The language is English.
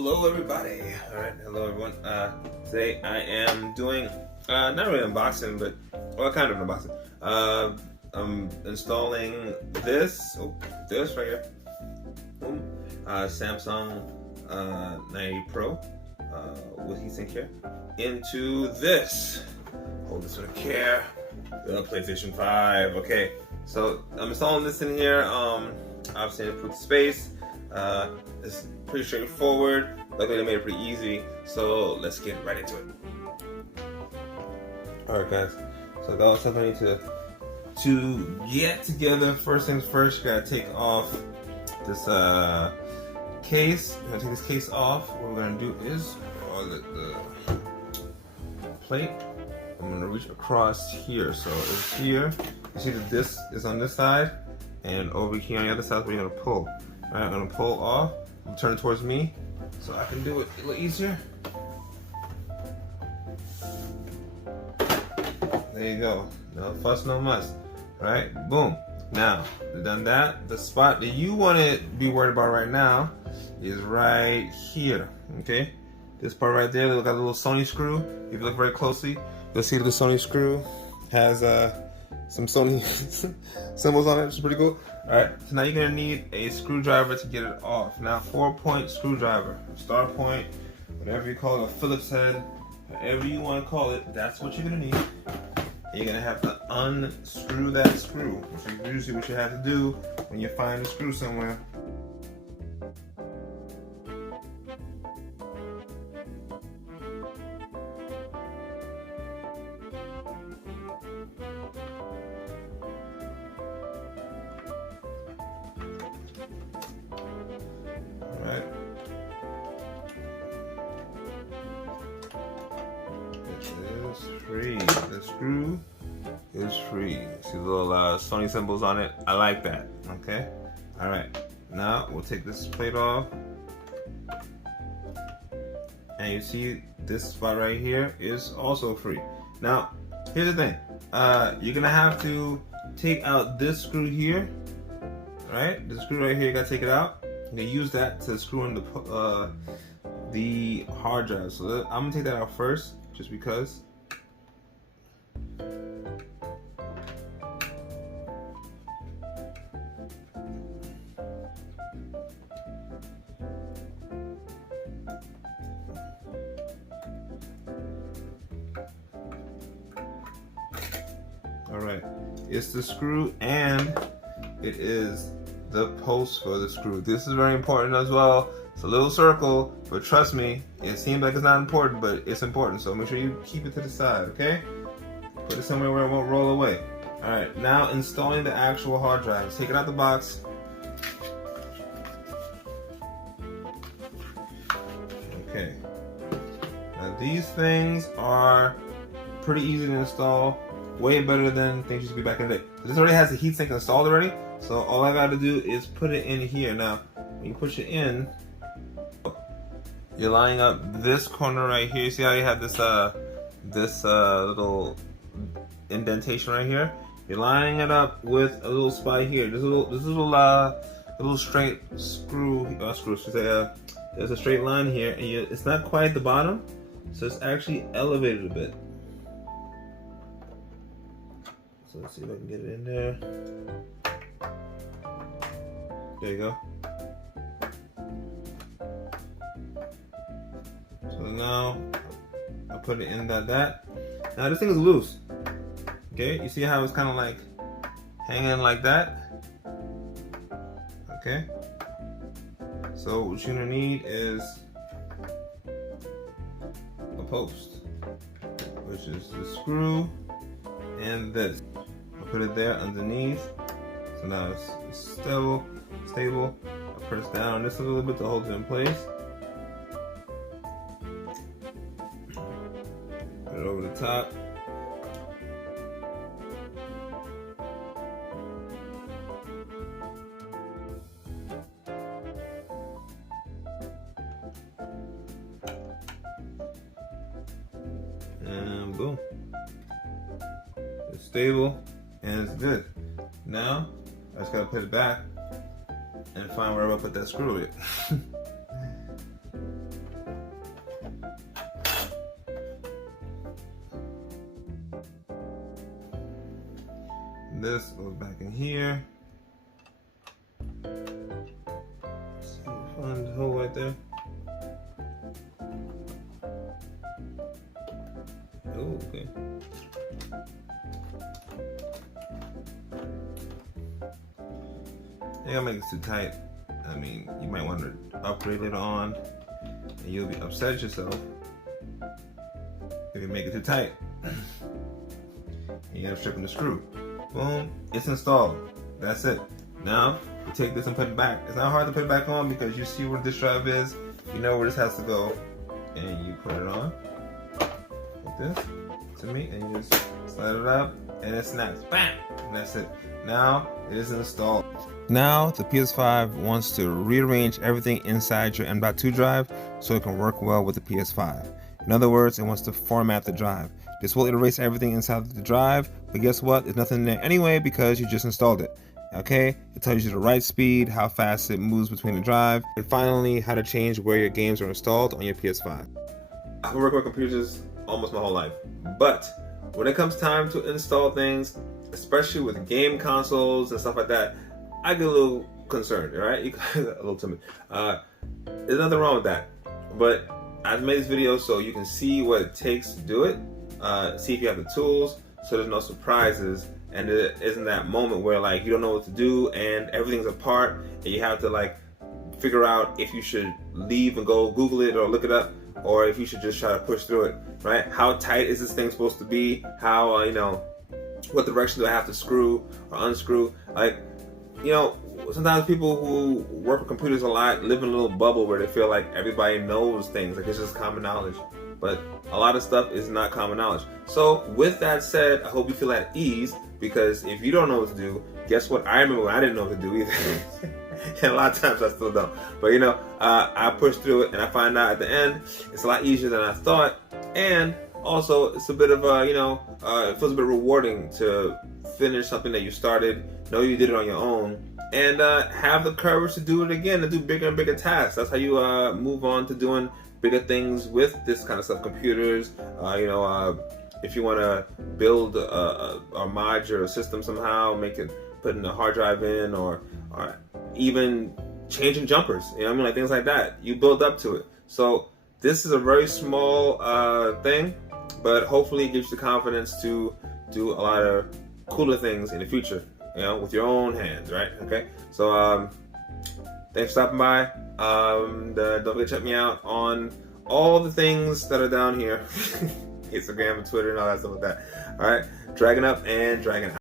Hello everybody. Alright, hello everyone. Today I am doing, not really unboxing, but, well, kind of an unboxing. I'm installing this right here. Samsung 90 Pro with heatsink here into this. Hold this with care. The PlayStation 5. Okay, so I'm installing this in here. Obviously I put the space. It's pretty straightforward. Luckily they made it pretty easy. So let's get right into it. Alright guys, so that was something I need to get together. First things first, you gotta take off this case. We're gonna take this case off. What we're gonna do is the plate. I'm gonna reach across here. So it's here. You see that this is on this side, and over here on the other side we're gonna pull. Alright, I'm gonna pull off. Turn it towards me so I can do it a little easier. There you go. No fuss, no muss. Alright, boom. Now, we've done that. The spot that you want to be worried about right now is right here. Okay? This part right there, look at the little Sony screw. If you look very closely, you'll see the Sony screw has some Sony symbols on it, which is pretty cool. Alright, so now you're going to need a screwdriver to get it off. Now, 4-point screwdriver, star point, whatever you call it, a Phillips head, whatever you want to call it, that's what you're going to need. You're going to have to unscrew that screw, which is usually what you have to do when you find a screw somewhere. Alright. It is free. The screw is free. See the little Sony symbols on it? I like that. Okay? Alright. Now we'll take this plate off. And you see this spot right here is also free. Now, here's the thing. You're gonna have to take out this screw here. Right? The screw right here, you gotta take it out. You can use that to screw in the hard drive. So I'm gonna take that out first, just because. All right, it's the screw and it is the post for the screw. This is very important as well. It's a little circle, but trust me, it seems like it's not important, but it's important. So make sure you keep it to the side, okay? Put it somewhere where it won't roll away. All right, now installing the actual hard drive. Take it out the box. Okay. Now these things are pretty easy to install. Way better than things used to be back in the day. This already has the heatsink installed already, so all I gotta do is put it in here. Now, when you push it in, you're lining up this corner right here. See how you have this little indentation right here? You're lining it up with a little spot here. There's a little straight there's a straight line here, and it's not quite at the bottom, so it's actually elevated a bit. So let's see if I can get it in there. There you go. So now I put it in that. Now this thing is loose. Okay, you see how it's kind of like hanging like that? Okay. So what you're gonna need is a post, which is the screw and this. Put it there underneath. So now it's stable. I press down on this a little bit to hold it in place. Put it over the top. And boom. It's stable. And it's good. Now, I just gotta put it back and find where I put that screw in. This goes back in here. See, find the hole right there. Oh, okay. I think I'll make it too tight. I mean, you might want to upgrade it on, and you'll be upset at yourself if you make it too tight. You gotta strip in the screw. Boom, it's installed. That's it. Now, you take this and put it back. It's not hard to put it back on because you see where this drive is, you know where this has to go, and you put it on like this to me, and you just slide it up, and it snaps. Bam! And that's it. Now, it is installed. Now, the PS5 wants to rearrange everything inside your M.2 drive so it can work well with the PS5. In other words, it wants to format the drive. This will erase everything inside the drive, but guess what? There's nothing there anyway because you just installed it. Okay? It tells you the right speed, how fast it moves between the drive, and finally, how to change where your games are installed on your PS5. I've been working with computers almost my whole life, but when it comes time to install things, especially with game consoles and stuff like that, I get a little concerned, right? A little timid. There's nothing wrong with that, but I've made this video so you can see what it takes to do it, see if you have the tools, so there's no surprises, and there isn't that moment where like you don't know what to do and everything's apart, and you have to like figure out if you should leave and go Google it or look it up, or if you should just try to push through it, right? How tight is this thing supposed to be? How, you know, what direction do I have to screw or unscrew? Like, you know, sometimes people who work with computers a lot live in a little bubble where they feel like everybody knows things, like it's just common knowledge. But a lot of stuff is not common knowledge. So with that said, I hope you feel at ease, because if you don't know what to do, guess what? I remember when I didn't know what to do either. And a lot of times I still don't. But you know, I push through it and I find out at the end, it's a lot easier than I thought. And also, it's a bit of a, you know, it feels a bit rewarding to finish something that you started, know you did it on your own, and have the courage to do it again and do bigger and bigger tasks. That's how you move on to doing bigger things with this kind of stuff. Computers, you know, if you want to build or mod your system somehow, make it, putting a hard drive in, or even changing jumpers, you know what I mean, like things like that. You build up to it. So this is a very small thing, but hopefully it gives you the confidence to do a lot of cooler things in the future, you know, with your own hands, right? Okay, so thanks for stopping by. Don't forget to check me out on all the things that are down here. Instagram and Twitter and all that stuff like that. All right, Dragon up and Dragon out.